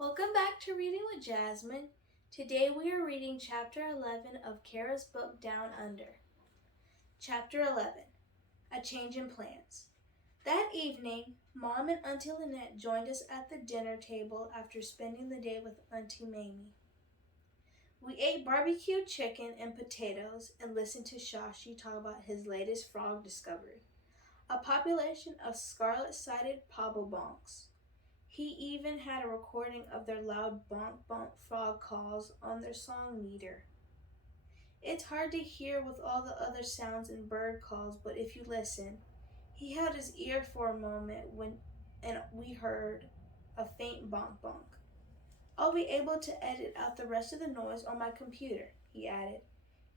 Welcome back to Reading with Jasmine. Today we are reading Chapter 11 of Kara's book Down Under. Chapter 11 A Change in Plans. That evening, Mom and Auntie Lynette joined us at the dinner table after spending the day with Auntie Mamie. We ate barbecued chicken and potatoes and listened to Shashi talk about his latest frog discovery, a population of scarlet-sided pobblebonks. He even had a recording of their loud bonk bonk frog calls on their song meter. It's hard to hear with all the other sounds and bird calls, but if you listen, he held his ear for a moment and we heard a faint bonk bonk. I'll be able to edit out the rest of the noise on my computer, he added.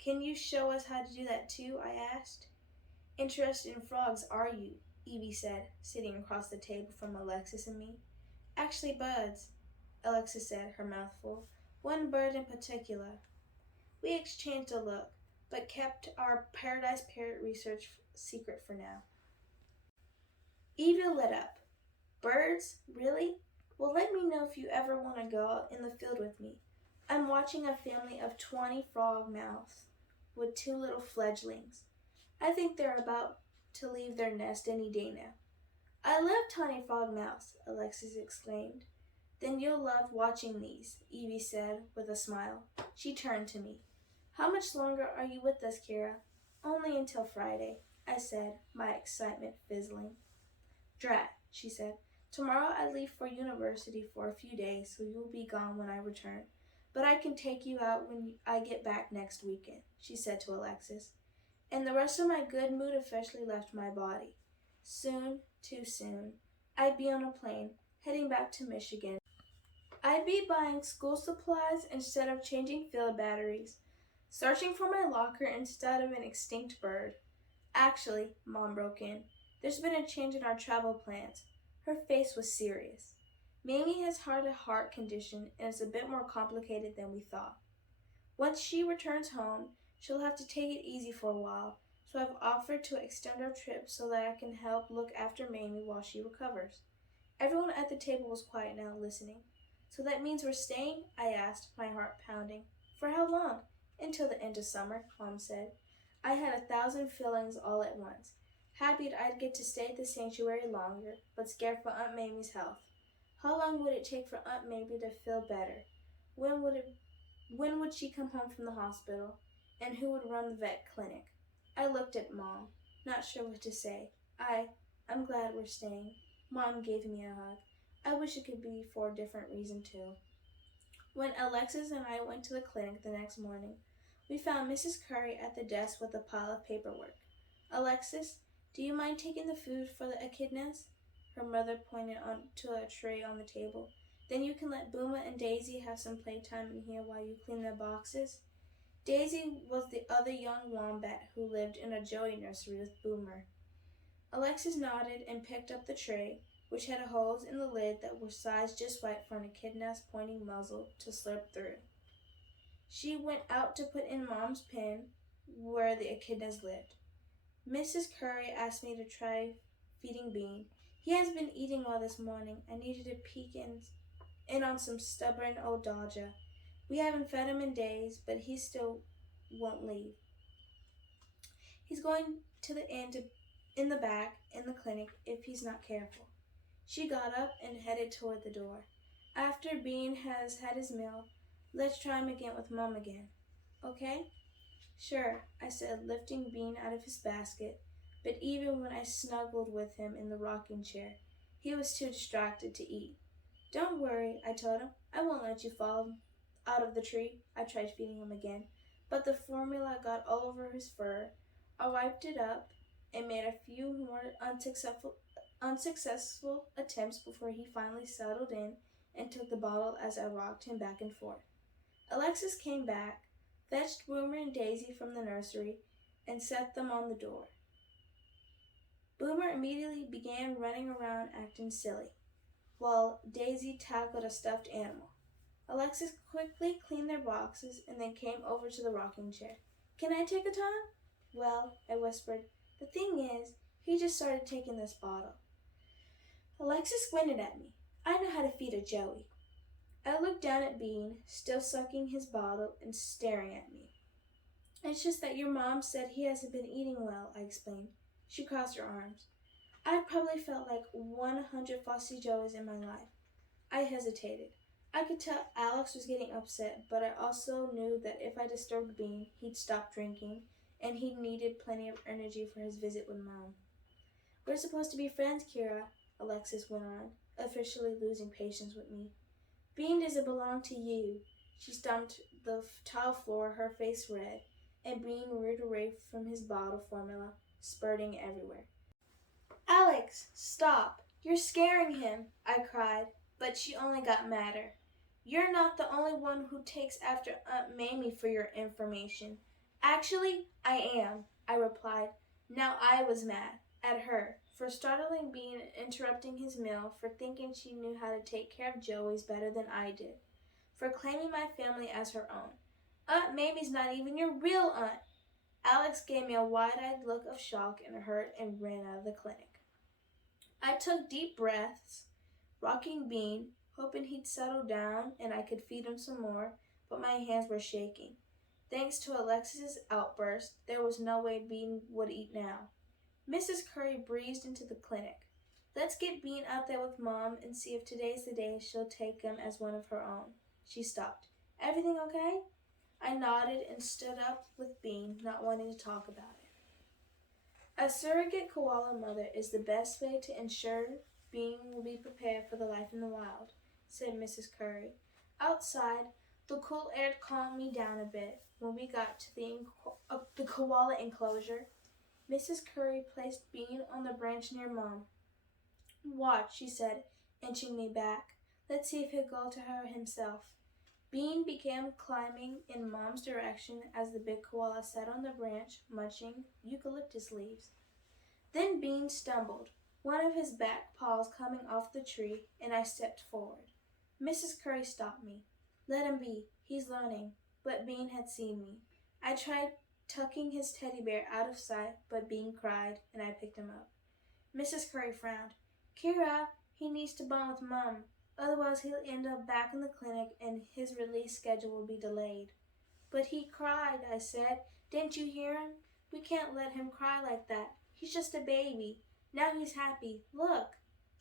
Can you show us how to do that too? I asked. Interested in frogs, are you? Evie said, sitting across the table from Alexis and me. Actually, birds, Alexis said, her mouth full. One bird in particular. We exchanged a look, but kept our Paradise Parrot research secret for now. Evie lit up. Birds? Really? Well, let me know if you ever want to go out in the field with me. I'm watching a family of 20 frog mouths with 2 little fledglings. I think they're about to leave their nest any day now. I love tiny frog mouths, Alexis exclaimed. Then you'll love watching these, Evie said with a smile. She turned to me. How much longer are you with us, Kara? Only until Friday, I said, my excitement fizzling. Drat, she said. Tomorrow I leave for university for a few days, so you'll be gone when I return. But I can take you out when I get back next weekend, she said to Alexis. And the rest of my good mood officially left my body. Soon, too soon, I'd be on a plane, heading back to Michigan. I'd be buying school supplies instead of changing field batteries, searching for my locker instead of an extinct bird. Actually, Mom broke in, there's been a change in our travel plans. Her face was serious. Mamie has had a heart condition and it's a bit more complicated than we thought. Once she returns home, she'll have to take it easy for a while, so I've offered to extend our trip so that I can help look after Mamie while she recovers. Everyone at the table was quiet now, listening. So that means we're staying? I asked, my heart pounding. For how long? Until the end of summer, Mom said. I had 1,000 feelings all at once. Happy I'd get to stay at the sanctuary longer, but scared for Aunt Mamie's health. How long would it take for Aunt Mamie to feel better? When would she come home from the hospital? And who would run the vet clinic? I looked at Mom, not sure what to say. I'm glad we're staying. Mom gave me a hug. I wish it could be for a different reason too. When Alexis and I went to the clinic the next morning, we found Mrs. Curry at the desk with a pile of paperwork. Alexis, do you mind taking the food for the echidnas? Her mother pointed to a tray on the table. Then you can let Booma and Daisy have some playtime in here while you clean their boxes. Daisy was the other young wombat who lived in a joey nursery with Boomer. Alexis nodded and picked up the tray, which had holes in the lid that were sized just right for an echidna's pointing muzzle to slurp through. She went out to put in Mom's pen where the echidnas lived. Mrs. Curry asked me to try feeding Bean. He has been eating well this morning. I needed to peek in on some stubborn old Dodger. We haven't fed him in days, but he still won't leave. He's going to the end in the back in the clinic if he's not careful. She got up and headed toward the door. After Bean has had his meal, let's try him again with Mom again. Okay? Sure, I said, lifting Bean out of his basket, but even when I snuggled with him in the rocking chair, he was too distracted to eat. Don't worry, I told him. I won't let you fall out of the tree. I tried feeding him again, but the formula got all over his fur. I wiped it up and made a few more unsuccessful attempts before he finally settled in and took the bottle as I rocked him back and forth. Alexis came back, fetched Boomer and Daisy from the nursery, and set them on the door. Boomer immediately began running around acting silly, while Daisy tackled a stuffed animal. Alexis quickly cleaned their boxes and then came over to the rocking chair. Can I take a time? Well, I whispered, the thing is, he just started taking this bottle. Alexis squinted at me. I know how to feed a joey. I looked down at Bean, still sucking his bottle and staring at me. It's just that your mom said he hasn't been eating well, I explained. She crossed her arms. I've probably felt like 100 Frosty Joeys in my life. I hesitated. I could tell Alex was getting upset, but I also knew that if I disturbed Bean, he'd stop drinking, and he needed plenty of energy for his visit with Mom. We're supposed to be friends, Kira, Alexis went on, officially losing patience with me. Bean doesn't belong to you. She stomped the tile floor, her face red, and Bean reared away from his bottle formula, spurting everywhere. Alex, stop! You're scaring him, I cried, but she only got madder. You're not the only one who takes after Aunt Mamie for your information. Actually, I am, I replied. Now I was mad at her for startling Bean and interrupting his meal, for thinking she knew how to take care of Joey's better than I did, for claiming my family as her own. Aunt Mamie's not even your real aunt. Alex gave me a wide-eyed look of shock and hurt and ran out of the clinic. I took deep breaths, rocking Bean, hoping he'd settle down and I could feed him some more, but my hands were shaking. Thanks to Alexis's outburst, there was no way Bean would eat now. Mrs. Curry breezed into the clinic. Let's get Bean out there with Mom and see if today's the day she'll take him as one of her own. She stopped. Everything okay? I nodded and stood up with Bean, not wanting to talk about it. A surrogate koala mother is the best way to ensure Bean will be prepared for the life in the wild, said Mrs. Curry. Outside, the cool air calmed me down a bit. When we got to the koala enclosure, Mrs. Curry placed Bean on the branch near Mom. Watch, she said, inching me back. Let's see if he'll go to her himself. Bean began climbing in Mom's direction as the big koala sat on the branch, munching eucalyptus leaves. Then Bean stumbled, one of his back paws coming off the tree, and I stepped forward. Mrs. Curry stopped me. Let him be. He's learning. But Bean had seen me. I tried tucking his teddy bear out of sight, but Bean cried, and I picked him up. Mrs. Curry frowned. Kira, he needs to bond with Mom. Otherwise, he'll end up back in the clinic and his release schedule will be delayed. But he cried, I said. Didn't you hear him? We can't let him cry like that. He's just a baby. Now he's happy. Look.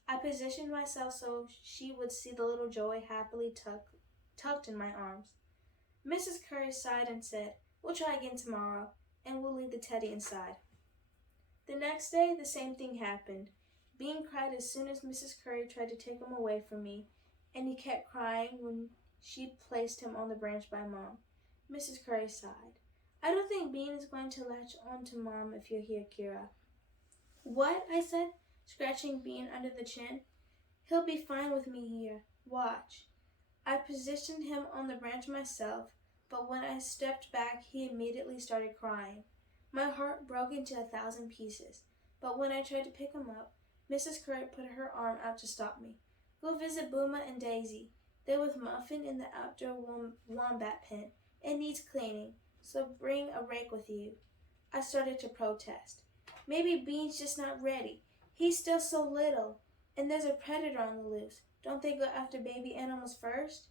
I positioned myself so she would see the little Joey happily tucked in my arms. Mrs. Curry sighed and said, We'll try again tomorrow, and we'll leave the teddy inside. The next day, the same thing happened. Bean cried as soon as Mrs. Curry tried to take him away from me, and he kept crying when she placed him on the branch by Mom. Mrs. Curry sighed. I don't think Bean is going to latch on to Mom if you're here, Kira. What? I said, scratching Bean under the chin. He'll be fine with me here. Watch. I positioned him on the branch myself, but when I stepped back, he immediately started crying. My heart broke into 1,000 pieces, but when I tried to pick him up, Mrs. Curry put her arm out to stop me. Go visit Booma and Daisy. They're with Muffin in the outdoor wombat pen. It needs cleaning, so bring a rake with you. I started to protest. Maybe Bean's just not ready. He's still so little, and there's a predator on the loose. Don't they go after baby animals first?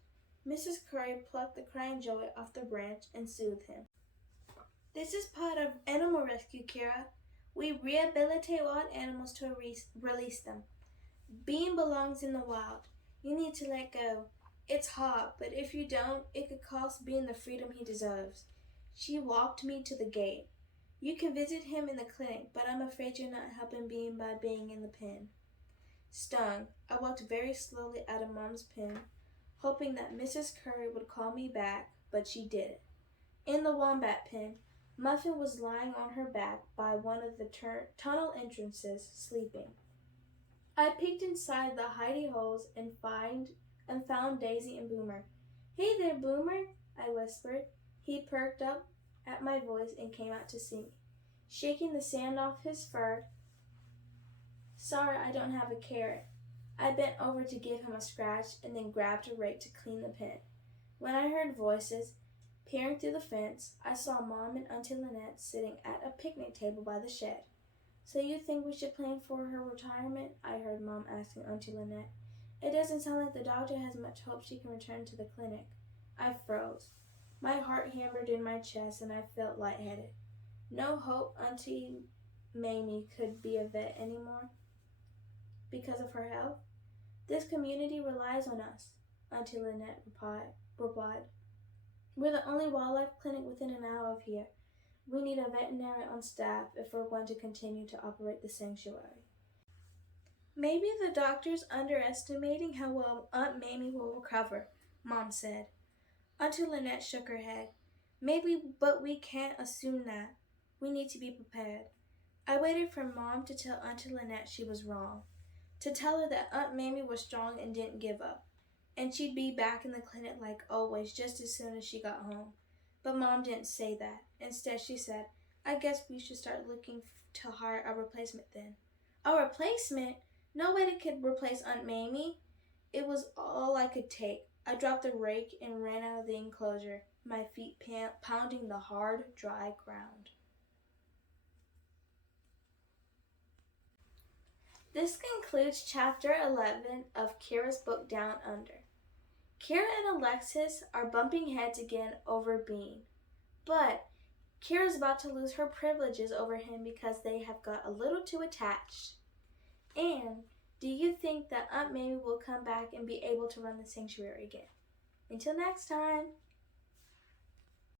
Mrs. Curry plucked the crying Joey off the branch and soothed him. This is part of animal rescue, Kira. We rehabilitate wild animals to release them. Bean belongs in the wild. You need to let go. It's hard, but if you don't, it could cost Bean the freedom he deserves. She walked me to the gate. You can visit him in the clinic, but I'm afraid you're not helping Bean by being in the pen. Stung, I walked very slowly out of Mom's pen, hoping that Mrs. Curry would call me back, but she didn't. In the wombat pen, Muffin was lying on her back by one of the tunnel entrances, sleeping. I peeked inside the hidey holes and found Daisy and Boomer. Hey there, Boomer, I whispered. He perked up at my voice and came out to see me. Shaking the sand off his fur, Sorry, I don't have a carrot. I bent over to give him a scratch and then grabbed a rake to clean the pen. When I heard voices, peering through the fence, I saw Mom and Auntie Lynette sitting at a picnic table by the shed. So you think we should plan for her retirement? I heard Mom asking Auntie Lynette. It doesn't sound like the doctor has much hope she can return to the clinic. I froze. My heart hammered in my chest and I felt lightheaded. No hope Auntie Mamie could be a vet anymore because of her health? This community relies on us, Auntie Lynette replied. We're the only wildlife clinic within an hour of here. We need a veterinarian on staff if we're going to continue to operate the sanctuary. Maybe the doctor's underestimating how well Aunt Mamie will recover, Mom said. Auntie Lynette shook her head. Maybe, but we can't assume that. We need to be prepared. I waited for Mom to tell Auntie Lynette she was wrong, to tell her that Aunt Mamie was strong and didn't give up, and she'd be back in the clinic like always just as soon as she got home. But Mom didn't say that. Instead, she said, I guess we should start looking to hire a replacement then. A replacement? Nobody could replace Aunt Mamie. It was all I could take. I dropped the rake and ran out of the enclosure, my feet pounding the hard, dry ground. This concludes Chapter 11 of Kira's book Down Under. Kira and Alexis are bumping heads again over Bean, but Kira's about to lose her privileges over him because they have got a little too attached. And do you think that Aunt Mamie will come back and be able to run the sanctuary again? Until next time!